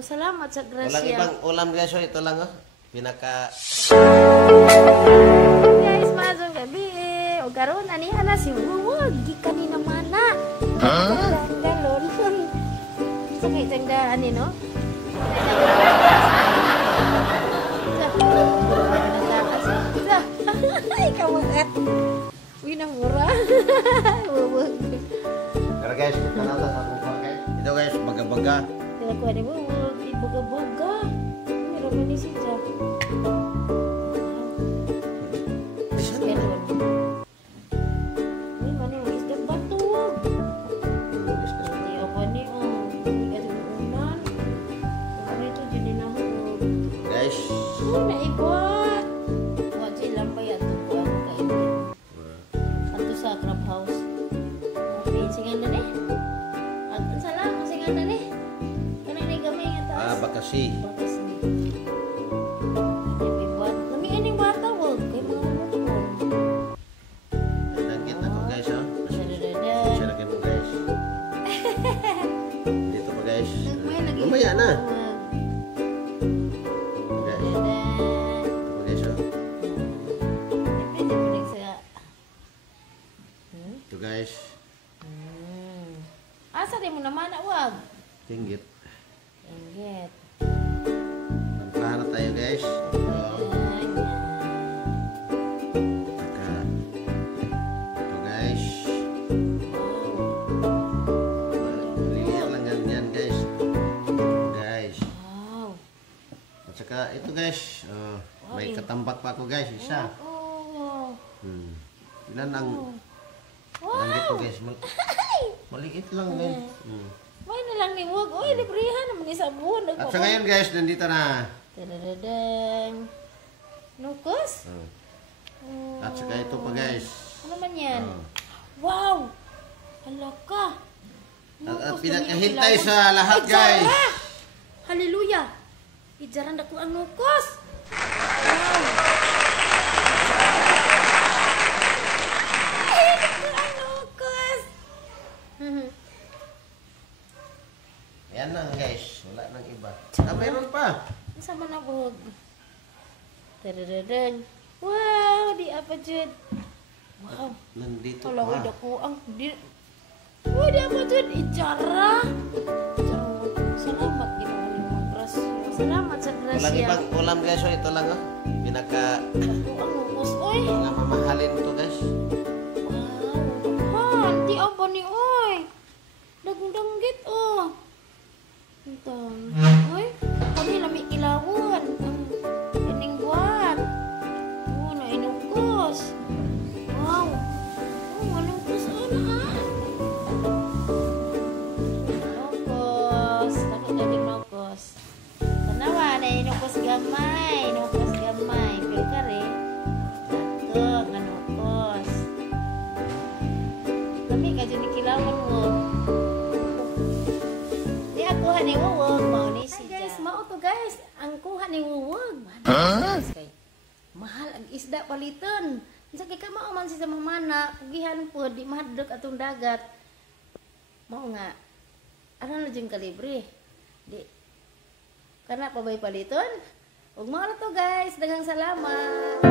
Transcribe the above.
Oh, salamat sa grasya. Walang ibang ulam guys, oh. Ito lang oh. Pinaka... Guys, masong gabi eh. O karon anihan na si Wuwag. Gikan ni naman na. Galon. Sakay tangdaan ni no? Ikaw magat. Uy, namura. Wuwag. Pero guys, kita na sa kuha guys. Ito guys, baga-baga. Kaya ko ni Wuwag. Ibaga-baga. Meron mo ni si Jack. Bakasi. Nagkit na ko guys oh. Siya lagyan mo guys. Dito pa guys. Mamaya na. Ito guys. Asa din mo naman wag. Tinggit. Inggit. Tamplahan na tayo guys. Ito guys. Liliit lang ganyan guys. Guys. Wow. At saka ito guys. May katambak pa ako guys. Isa. Oh. Ilan ang... Wow. Langgit ko guys. Maliit lang guys. May na lang ni Wog. Uy, librihan naman ni sabon. At sa ngayon guys, nandito na. Tadadadang. Nukos? At saka ito pa guys. Ano man yan? Wow! Hala ka. At pinakahintay sa lahat guys. Hallelujah! Ijaran na ko ang nukos. Wow! Ay, naku ang nukos. Yan lang guys. Wala nang iba. Mayroon pa. Sama na Wog. Tadadadang. Wow! Di apa jud. Wow! Nandito Kalau pa. udah kuang di. Wah, di apa jud? Icara. Salamat gitu ning magras. Salamat sa Walang grasya. ibang ulam guys. Oh. Ito lang oh. Pinaka... Kuang nukos oy. Mga mamahalin to guys. Wow. Han, di apa ni oy. Dagdanggit oh. Entang. Oy, kami lami kilawon. Ang ining buwan. Oh, na inukos. Wow. Oh, manukos na. Nukos. Takot na din nukos. Tanawa na inukos gamay. Nukos gamay. Pero kare. Takot nga nukos. Kami kadyo ni kilawon mo. Kuha ni Wuwag, mau ni si guys, mao to guys, ang kuha ni Wuwag. Guys, kay mahal ang isda paliton. Unsa kay ka mao man sa mamana, pugihan po di mahadlok atong dagat. Mao nga. Ano na jeng kalibre? Di kana pa bay paliton? Ug mao na to guys, daghang salamat.